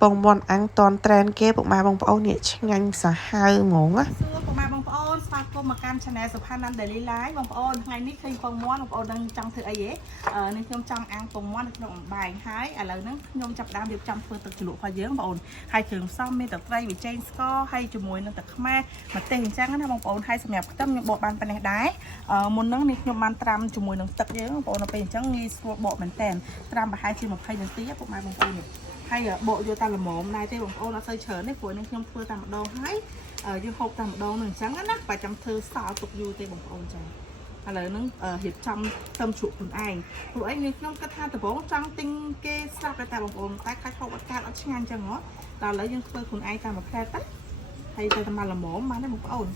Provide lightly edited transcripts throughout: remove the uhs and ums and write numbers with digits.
bông bon ăn toàn trend kia bụng mà bông bông nhẹ nhanh xả hai ngủ á បងប្អូនស្វាគមន៍មកកាន់ channel សុផាណាន់ Daily Life បងប្អូនថ្ងៃនេះឃើញពងមាន់បងប្អូននឹងចង់ធ្វើអីហ៎នេះខ្ញុំចង់អាំងពងមាន់នៅក្នុងអំបែងហើយឥឡូវហ្នឹងខ្ញុំចាប់ដើមរៀបចំធ្វើទឹកជ្រលក់របស់យើងបងប្អូនហើយគ្រឿងផ្សំមានទឹកត្រីវិជែងស្ករហើយជាមួយនឹងទឹកខ្មេះម្ទេសអញ្ចឹងណាបងប្អូនហើយសម្រាប់ខ្ទឹមខ្ញុំបកបានប៉ុណ្ណេះដែរមុនហ្នឹងនេះខ្ញុំបានត្រាំជាមួយនឹងទឹកយើងបងប្អូនដល់ពេលអញ្ចឹងងាយស្រួលបកមែនតើត្រាំប្រហែលជា20នាទីពុកម៉ែបងប្អូនហើយបកយកតែល្មមដែរទេបងប្អូនអត់សូវច្រើនទេព្រោះនេះខ្ញុំធ្វើតែម្ដងហើយយើងហូបតែម្ដងនឹងអញ្ចឹងណាបើចាំធ្វើសល់ទុកយូរទេបងប្អូនចាឥឡូវហ្នឹងរៀបចំខ្ទឹមជ្រក់ខ្លួនឯងព្រោះអីនេះខ្ញុំគិតថាដំបូងចង់ទិញគេស្រាប់តែបងប្អូនតែខាច់ហូបអត់កើតអត់ឆ្ងាញ់អញ្ចឹងហ៎ដល់ឥឡូវយើងធ្វើខ្លួនឯងតាមមួយផ្លែទៅហើយទៅតែមកល្មមបានទេបងប្អូន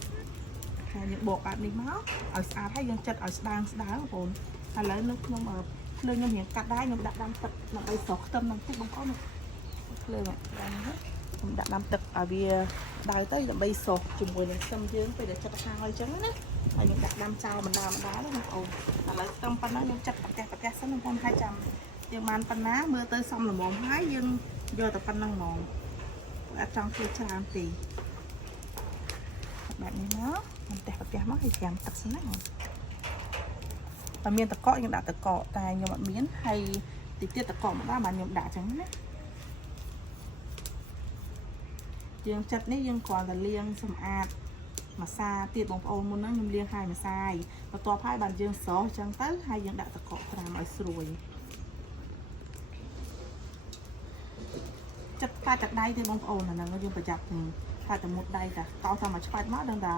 ហើយយើងបកបែបនេះមកឲ្យស្អាតហើយយើងចិតឲ្យស្ដើងបងប្អូនឥឡូវនេះខ្ញុំភ្លើងខ្ញុំរៀងកាត់ដែរខ្ញុំដាក់ដាំទឹកដើម្បីស្រុះខ្ទឹមនឹងតិចបងប្អូនភ្លើងខ្ញុំដាក់ដាំទឹកឲ្យវាដើរទៅដើម្បីស្រុះជាមួយនឹងខ្ទឹមយើងពេលដែលចិត្តខាងហើយអញ្ចឹងណាហើយខ្ញុំដាក់ដាំចោលបណ្ដាបងប្អូនឥឡូវខ្ទឹមប៉ុណ្ណឹងខ្ញុំចាត់ប្រទេសសិនបងប្អូនហើយចាំយើងបានប៉ុណ្ណាមើលទៅសមល្មមហើយយើងយកតែប៉ុណ្ណឹងហ្មងអត់ចង់ធ្វើច្រើនទេបែបនេះមកប្រទេសមកឲ្យត្រាំទឹកសិនណាបើមានតកកយើងដាក់តកកតែខ្ញុំអត់មានហើយតិចទៀតតកកម្ដងបានខ្ញុំដាក់អញ្ចឹងណាយើងចិត្តនេះយើងគ្រាន់តែលាងសម្អាតម្សាទៀតបងប្អូនមុនហ្នឹងខ្ញុំលាងហើយម្សៅបន្ទាប់ហើយបានយើងស្រោះអញ្ចឹងទៅហើយយើងដាក់តកកត្រាំឲ្យស្រួយចិត្តតែទឹកដៃទេបងប្អូនអាហ្នឹងយើងប្រយ័ត្នតែតែមុតដៃតាតោះតាមមកឆ្វាច់មកដឹងថា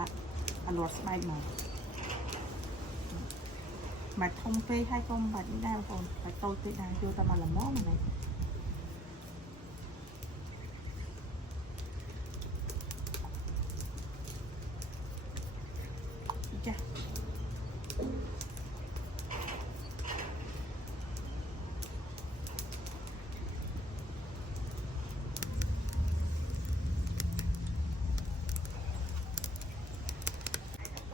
អលួតស្បែកមកបាច់ធំពេកហើយកុំបាច់នេះដែរបងប្អូនបាច់តូចពេកដែរយកតែមកល្មមហ្នឹងចា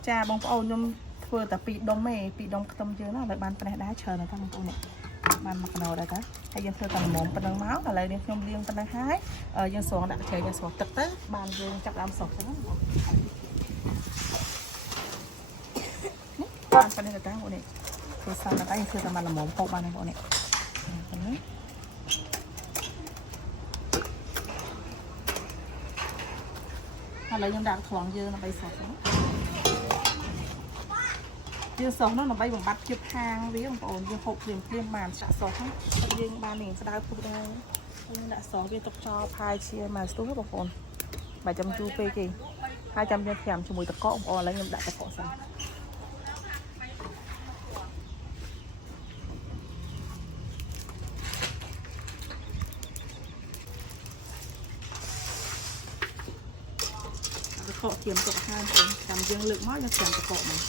ចាបងប្អូនខ្ញុំធ្វើតែ2ដុំទេ2ដុំខ្ទឹមយើងណាឥឡូវបានប្រេះដែរច្រើនហើយបងប្អូនបាន1គីឡូដែរតាហើយយើងធ្វើតែល្មមប៉ុណ្ណឹងមកឥឡូវនេះខ្ញុំលាងប៉ុណ្ណឹងហើយយើងស្រង់ដាក់ជ្រែកយើងស្រង់ទឹកទៅបានយើងចាប់ដើមស្រង់ទៅបានប៉ុណ្ណឹងតាបងប្អូននេះធ្វើសល់តែយើងធ្វើតែមកល្មមហូបបានបងប្អូននេះប៉ុណ្ណឹងឥឡូវខ្ញុំដាក់ថ្លងយើងដើម្បីស្រង់ទៅយើងស្រោះនោះដើម្បីបំបត្តិជាតិខាងវាបងប្អូនយើងហូបភ្លាមបានចាក់ស្រោះហ្នឹងយើងបាននេះស្ដៅពុកដែរយើងដាក់ស្រោះវាទុកចោលផាយជាមកស្ទុះបងប្អូនបើចាំជូរពេកទេហើយចាំយើងត្រាំជាមួយទឹកកកបងប្អូនឥឡូវខ្ញុំដាក់ទឹកកកសិនទឹកកកត្រៀមទុកហើយបងចាំយើងលើកមកយើងត្រាំទឹកកកមក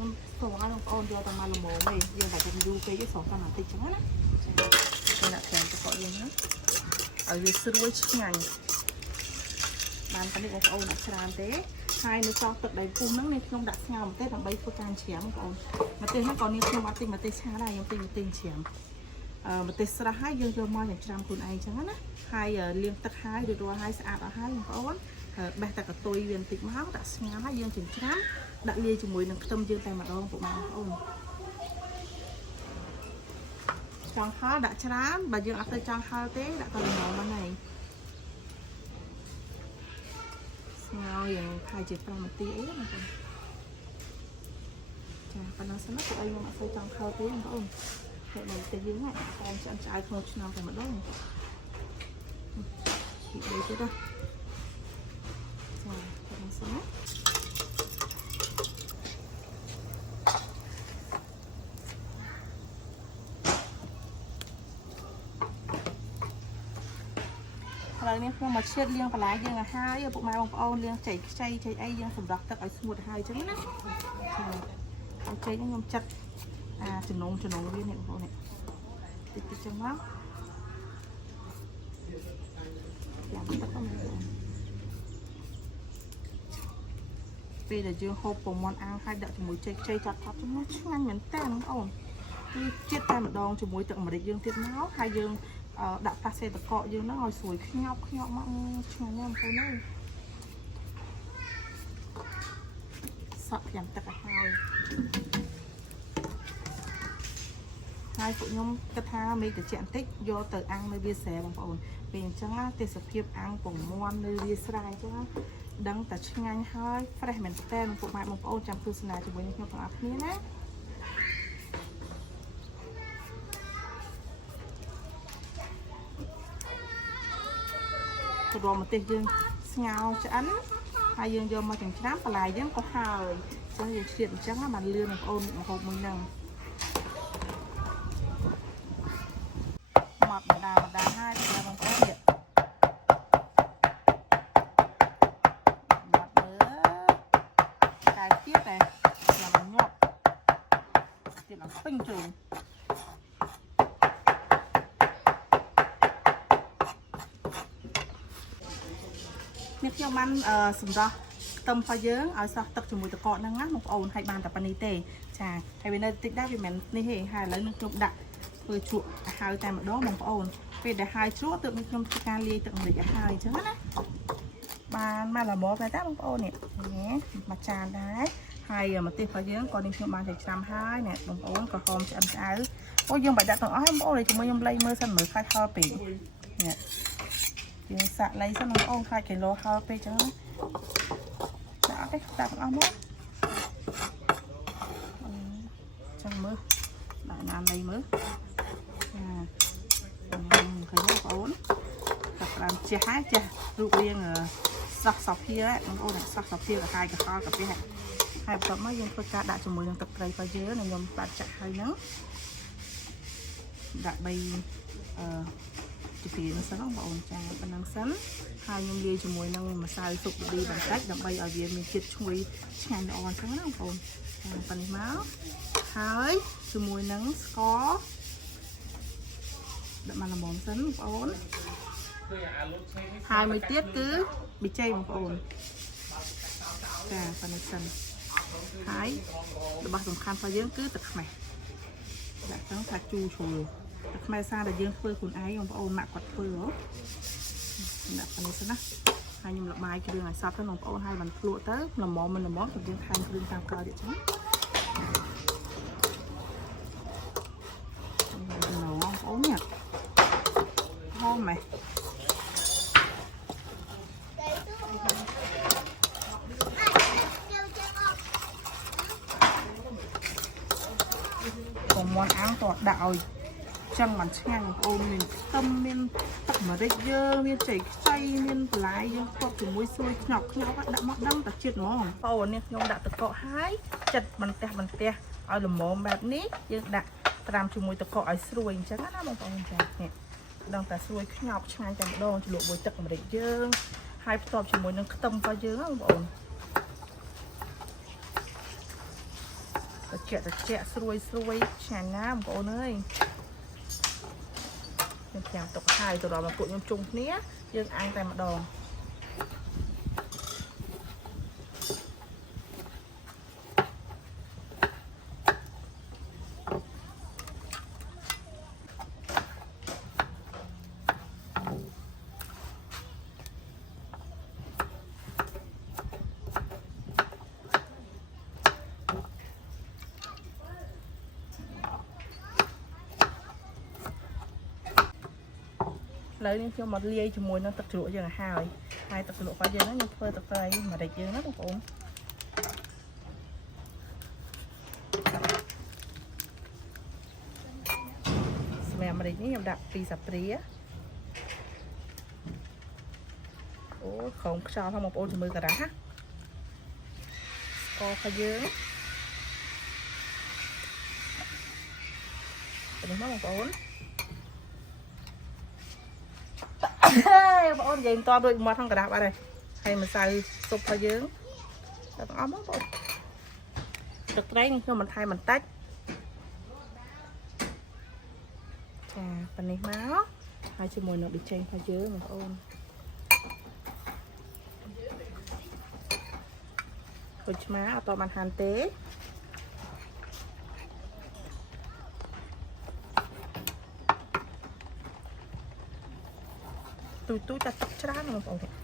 ខ្ញុំស្រង់ឲ្យបងប្អូនយកតែមកល្មមទេយើងតែចាំយូរពេកស្រង់តែបន្តិចចឹងណាចាដាក់ត្រាំទឹកកកយើងណាឲ្យវាស្រួយឆ្ងាញ់បានប៉ុណ្នេះបងប្អូនអត់ច្រើនទេហើយនៅសល់ទឹកដែលពុះហ្នឹងនេះខ្ញុំដាក់ស្ងោរម្ទេសដើម្បីធ្វើការច្រាមបងប្អូនម្ទេសហ្នឹងក៏នេះខ្ញុំអត់ទិញម្ទេសឆាដែរខ្ញុំទិញម្ទេសច្រាមម្ទេសស្រស់ហើយយើងយកមកច្រាមខ្លួនឯងចឹងណាហើយលាងទឹកហើយរួចរាល់ហើយស្អាតអស់ហើយបងប្អូនបេះតែកតុយវាបន្តិចមកដាក់ស្ងោរហើយយើងចិញ្ច្រាំដាក់លាយជាមួយនឹងខ្ទឹមយើងតែម្ដងពុកម៉ែបងប្អូនចង់ហឹរដាក់ច្រើនបើយើងអត់ទៅចង់ហឹរទេដាក់តែល្មមហ្នឹងហើយស្ងោរយ៉ាងប្រហែលជា5នាទីអីបងប្អូនចាប៉ុណ្ណឹងសិនណាព្រោះខ្ញុំអត់ទៅចង់ហឹរទេបងប្អូនតែមកទៅយើងហ្នឹងកូនឆ្អិនឆ្អៅក្នុងឆ្នាំតែម្ដងជីកដូចទៀតណាចាប៉ុណ្ណឹងសិនណាឥឡូវនេះខ្ញុំមកឈៀតលាងបន្លែយើងឲ្យហើយពុកម៉ែបងប្អូនលាងចេកខ្ចីចេកអីយើងសម្រាប់ទឹកឲ្យស្ងួតហើយអញ្ចឹងណាហើយចេកនេះខ្ញុំចាត់ចំណងវានេះបងប្អូននេះតិចចឹងមកយ៉ាងទឹកហ្នឹង ពេលដែលយើងហូបពងមាន់អាំងហើយដាក់ជាមួយចេកចាត់ជាមួយឆ្ងាញ់មែនតើបងប្អូនគឺជាតិតែម្ដងជាមួយទឹកម្រេចយើងទៀតមកហើយយើងដាក់ផ្កាសេតកកយើងហ្នឹងឲ្យស្រួយខ្ញប់មកឆ្ងាញ់ណាស់បងប្អូនអើយសក់យ៉ាងទឹកឲ្យហើយពួកខ្ញុំគិតថាមេតិចបន្តិចយកទៅអាំងនៅវាស្រែបងប្អូនពេលអញ្ចឹងទេសភាពអាំងពងមាន់នៅវាស្រែអញ្ចឹងដឹងតែឆ្ងាញ់ហើយ fresh មែនតើពួកម៉ែបងប្អូនចាំទស្សនាជាមួយនឹងខ្ញុំទាំងអស់គ្នាណាទៅរមម្ទេសយើងស្ងោរឆ្អិនហើយយើងយកមកចិញ្ច្រាំបន្លែយើងក៏ហើយអញ្ចឹងយើងឆ្លៀតអញ្ចឹងបានលឿនបងប្អូនម្ហូបមួយហ្នឹងមកបណ្ដាហើយបងប្អូនទៀតមកមើលតែទៀតតែយ៉ាងញាប់ទៀតឡើងពេញជើងនេះខ្ញុំបានសម្រាប់ខ្ទឹមរបស់យើងឲ្យសោះទឹកជាមួយទឹកកកហ្នឹងណាបងប្អូនហើយបានតែប៉ុណ្នេះទេចាហើយវានៅតិចដែរវាមិននេះទេហើយឥឡូវនឹងខ្ញុំដាក់ធ្វើជ្រក់ហើយតែម្ដងបងប្អូនពេលដែលហើយជ្រក់ទើបខ្ញុំធ្វើការលាយទឹកម្រេចឲ្យហើយអញ្ចឹងណាបានមកល្មមតែបងប្អូននេះមកចានដែរហើយម្ទេសរបស់យើងក៏នេះខ្ញុំបានចិញ្ច្រាំហើយណែបងប្អូនក្រហមឆ្អិនឆ្អៅអូយើងបាច់ដាក់ទាំងអស់បងប្អូនជាមួយខ្ញុំលៃមើលសិនមើលខ្លាចហល់ពេកនេះយើងសាក់លៃសិនបងប្អូនខ្លាចគីឡូហល់ពេកអញ្ចឹងណាដាក់អត់ទេដាក់ទាំងអស់មកចឹងមើលដាក់ណាលៃមើលឃើញបងប្អូនចាប់តាមជះហើយជះរូបរាងសោះភាបងប្អូនសោះភាកាហាយកខលកាពីហើយបន្ទាប់មកយើងធ្វើការដាក់ជាមួយនឹងទឹកត្រីរបស់យើងខ្ញុំដាក់ចាក់ហើយហ្នឹងដាក់3ជាពីនេះសិនបងប្អូនចាប៉ុណ្ណឹងសិនហើយខ្ញុំលាយជាមួយនឹងម្សៅស៊ុបឌីបន្តិចដើម្បីឲ្យវាមានជាតិឈ្ងុយឆ្ងាញ់ល្អអញ្ចឹងណាបងប្អូនប៉ុណ្នេះមកហើយជាមួយនឹងស្ករដាក់មកល្មមសិនបងប្អូនហើយមួយទៀតគឺប៊ីចេងបងប្អូនចាប៉ុណ្នេះសិនហើយរបស់សំខាន់របស់យើងគឺទឹកខ្មេះដាក់ទៅថាជូរជ្រួលទឹកខ្មេះសារដែលយើងធ្វើខ្លួនឯងបងប្អូនម៉ាក់គាត់ធ្វើហ៎ដាក់ប៉ុណ្នេះសិនណាហើយខ្ញុំលបាយគ្រឿងឲ្យសព្វទៅបងប្អូនហើយបានភ្លក់ទៅល្មមមិនល្មមទៅយើងថែមគ្រឿងតាមក្រោយទៀតចឹងបងប្អូននេះហមម៉េះពងមាន់អាំងតោះដាក់ឲ្យចឹងបានឆ្ងាញ់បងប្អូនមានខ្ទឹមមានទឹកម្រេចយើងមានចេកខ្ចីមានបន្លែយើងផ្ទាប់ជាមួយស្រួយខ្ញប់ដាក់មកដឹងតែជាតិហ្មងបងប្អូននេះខ្ញុំដាក់ទឹកកកហើយចិត្តបន្ទះឲ្យល្មមបែបនេះយើងដាក់ត្រាំជាមួយទឹកកកឲ្យស្រួយអញ្ចឹងណាបងប្អូនចានេះដឹងតែស្រួយខ្ញប់ឆ្ងាញ់តែម្ដងជ្រលក់មួយទឹកម្រេចយើងហើយផ្ទាប់ជាមួយនឹងខ្ទឹមរបស់យើងបងប្អូនត្រជាក់ស្រួយឆ្ងាញ់ណាស់បងប្អូនអើយខ្ញុំផ្ញើទុកហើយទៅដល់មកពួកខ្ញុំជុំគ្នាយើងអាំងតែម្ដងឥឡូវនេះខ្ញុំមកលាយជាមួយនឹងទឹកជ្រក់យើងឲ្យហើយទឹកជ្រក់របស់យើងហ្នឹងខ្ញុំធ្វើទឹកត្រីម្រេចយើងណាបងប្អូនសម្រាប់ម្រេចនេះខ្ញុំដាក់2 សាព្រាអូក្រុមខ្យល់ផងបងប្អូនជាមួយការ៉ាស់ណាស្កររបស់យើងនេះមកបងប្អូនបងប្អូននិយាយមិនតបដូចមាត់ក្នុងក្តាប់អត់ទេហើយម្សៅស៊ុបរបស់យើងដល់ទាំងអស់មកបងប្អូនទឹកត្រីនេះខ្ញុំបន្ថែមបន្តិចចាប៉ានេះមកហើយជាមួយនឹងប៊ីចេងរបស់យើងបងប្អូនធ្វើ ដូចឆ្មាអត់តបានហាន់ទេទូចតែទឹកច្រើនបងប្អូន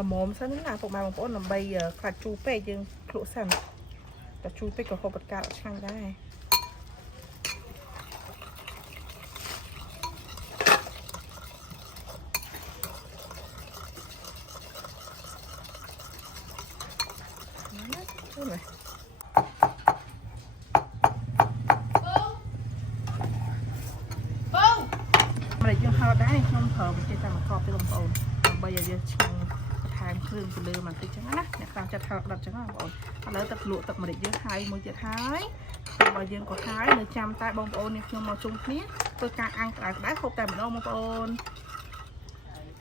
ល្មមសិនណាពុកម៉ែបងប្អូនដើម្បីខ្លាចជូរពេកយើងភ្លក់សិនតែជូរពេកក៏ហូបបត់កាត់អត់ឆ្ងាញ់ដែរមកយើងហៅដែរខ្ញុំប្រើវិធីសាស្ត្រមកកប់ទៅបងប្អូនដើម្បីឲ្យយើងឆ្ងាញ់ថែមគ្រឿងទៅលើបន្តិចចឹងណាអ្នកខ្លះចិត្តហៅដុតចឹងណាបងប្អូនឥឡូវទឹកលក់ទឹកម្រេចយើងហើយមួយទៀតហើយបើយើងក៏ហើយនៅចាំតែបងប្អូននេះខ្ញុំមកជុំគ្នាធ្វើការអាំងក្តៅៗហូបតែម្ដងបងប្អូន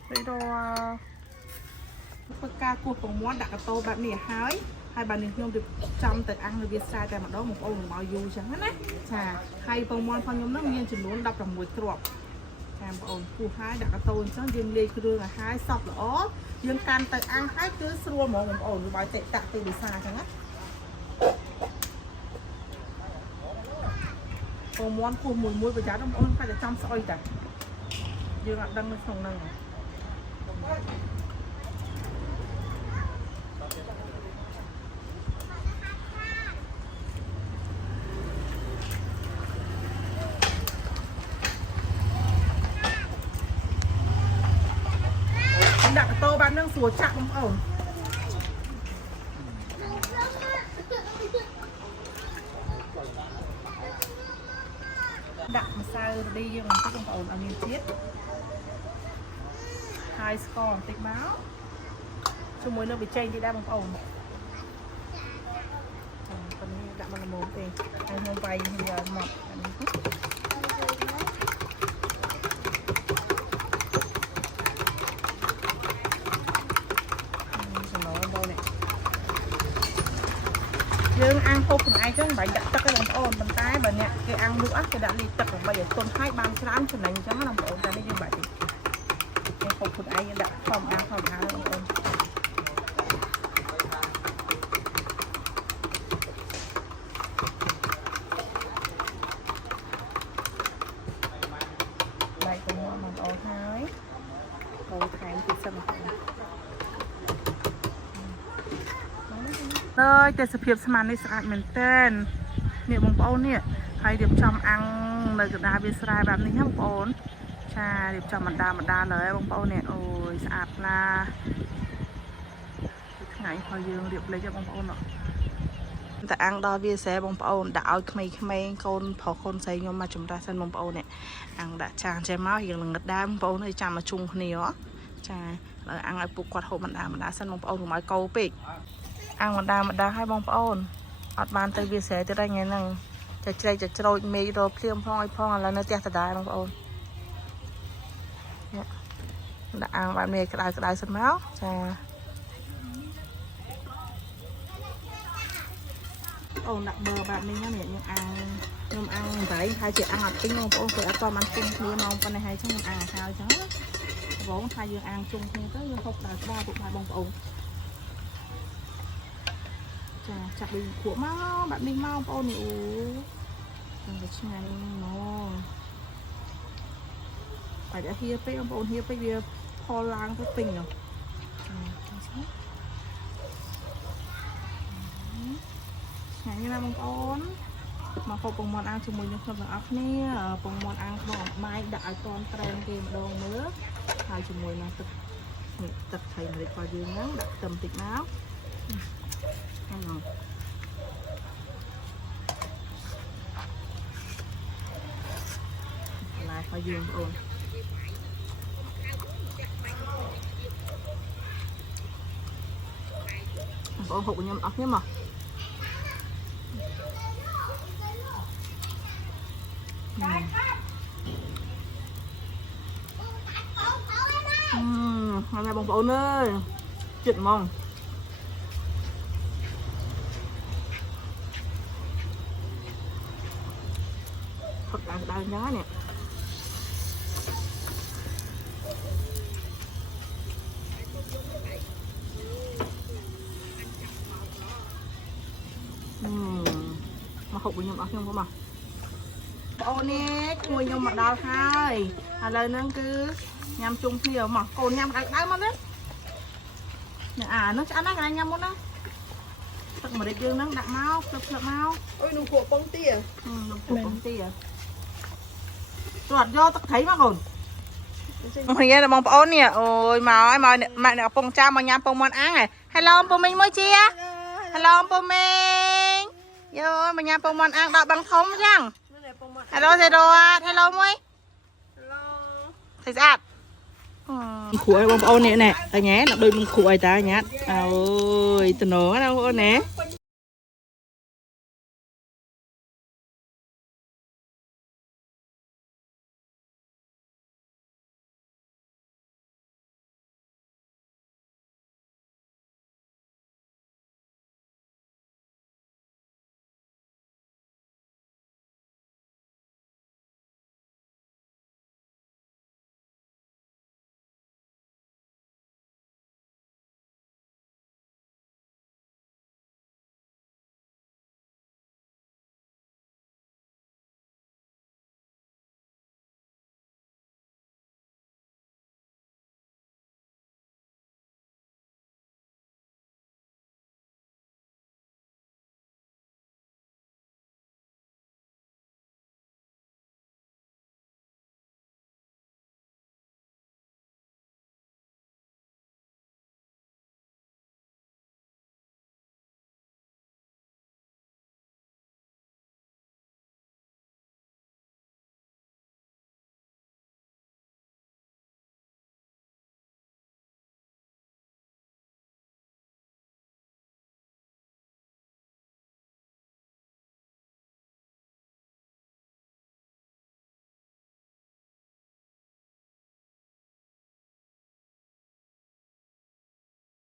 ពេលដល់ធ្វើការគោះពងមាន់ដាក់កាតោបែបនេះហើយបាទនេះខ្ញុំទៅចំទៅអាំងនៅវាស្រែតែម្ដងបងប្អូនមកយូរចឹងណាចាហើយពងមាន់ផងខ្ញុំនឹងមានចំនួន16គ្រាប់ចាបងប្អូនគោះហើយដាក់កាតោអញ្ចឹងយើងលាយគ្រឿងឲ្យហើយសព្វល្អយើងកាន់ទៅអាំងហើយគឺស្រួលហ្មងបងប្អូនបើតិតាក់ទៅវិសាអញ្ចឹងណាពងមាន់គោះមួយប្រយ័ត្នបងប្អូនខ្លាចតែចំស្អុយតែយើងអត់ដឹងនៅក្នុងហ្នឹងដាក់កតោបាននឹងស្រួលចាក់បងប្អូនដាក់ម្សៅរឌីយើងបន្តិចបងប្អូនឲ្យមានជាតិហើយស្ករបន្តិចមកជាមួយនឹងប៊ីចេងទៀតដែរបងប្អូនប៉ុណ្នេះដាក់មកល្មមទេហើយខ្ញុំវាយវាឲ្យម៉ត់អានេះយើងអាំងហូបខ្លួនឯងចឹងមិនបាច់ដាក់ទឹកទេបងប្អូនប៉ុន្តែបើអ្នកគេអាំងលក់គេដាក់លីទឹកដើម្បីឲ្យទន់ហើយបានច្រើនចំណេញចឹងណាបងប្អូនតែនេះយើងបាច់ទេគេហូបខ្លួនឯងយើងដាក់ធម្មតាបងប្អូនបាយកុំមកបងប្អូនហើយចូលថែមទៀតសិនបងប្អូនហើយទេសភាពស្មាននេះស្អាតមែនទែននេះបងប្អូននេះហើយរៀបចំអាំងនៅកណ្ដាលវាស្រែបែបនេះណាបងប្អូនចារៀបចំបណ្ដាលើបងប្អូននេះអូយស្អាតណាស់ថ្ងៃហើយយើងរៀបលេខបងប្អូនតែអាំងដល់វាស្រែបងប្អូនដាក់ឲ្យក្មេងៗកូនប្រុសកូនស្រីខ្ញុំមកចម្រាស់សិនបងប្អូននេះអាំងដាក់ចានចេះមកយើងល្ងឹតដែរបងប្អូនឲ្យចាំមកជុំគ្នាចាហើយអាំងឲ្យពួកគាត់ហូបបណ្ដាសិនបងប្អូនកុំឲ្យកោពេកអាំងម្ដាឲ្យបងប្អូនអត់បានទៅវាស្រែទៀតថ្ងៃហ្នឹងតែជ្រែកច្រូចមេឃរភ្លៀងផងឲ្យផងឥឡូវនៅផ្ទះដដែលបងប្អូនដាក់អាំងបែបនេះក្តៅសិនមកចាអូនដាក់បឺបែបនេះណាខ្ញុំអាំងតែហើយជាអាំងអត់ទិញបងប្អូនគេអត់តបានទិញគ្នាមកប៉ុណ្ណេះហើយចឹងខ្ញុំអាំងហើយចឹងណាបងថាយើងអាំងជុំគ្នាទៅយើងហូបក្តៅពួកបងប្អូនចាចាក់ដូចខក់មកបែបនេះមកបងប្អូននេះអូនឹងតែឆ្ងាញ់ហ្មងបាច់ឲ្យហៀពេកបងប្អូនហៀពេកវាផលឡើងទៅពេញនោះឆ្ងាញ់ណាស់បងប្អូនមកហូបពងមាន់អាំងជាមួយនឹងខ្ញុំទាំងអស់គ្នាពងមាន់អាំងក្នុងអំបាយដាក់ឲ្យតន់ត្រែមគេម្ដងមើលហើយជាមួយនឹងទឹកថៃម្រេចរបស់យើងហ្នឹងដាក់ខ្ទឹមតិចមកឡាយឲ្យយើងបងប្អូនហូបខ្ញុំអស់គ្នាមក hôm nay bông bông ơi chuyện mong thật là đau nhá nè mà hộp với nhau ở không mà ô nè ngồi nhau mặt đau hai lời nó cứ nhằm chung nhiều mà còn nhằm cái đau mất đấy nó ăn cái này nhằm muốn đó thật mà để dương nó đặt máu lập máu ôi nụ của bông tỉa nụ của bông tỉa do tao thấy mà còn mình nghe là bông ôn nè ôi mà mẹ nè bông cha mà nhằm bông món ăn này hello bông mình mới chia hello bông mình vô mà nhằm bông món ăn đợi bằng thống chăng hello thầy đồ hello mới thầy giặt khuya bông ôn nè nè ở nhé đôi bông khuya ta nhé ôi từ nó đâu nè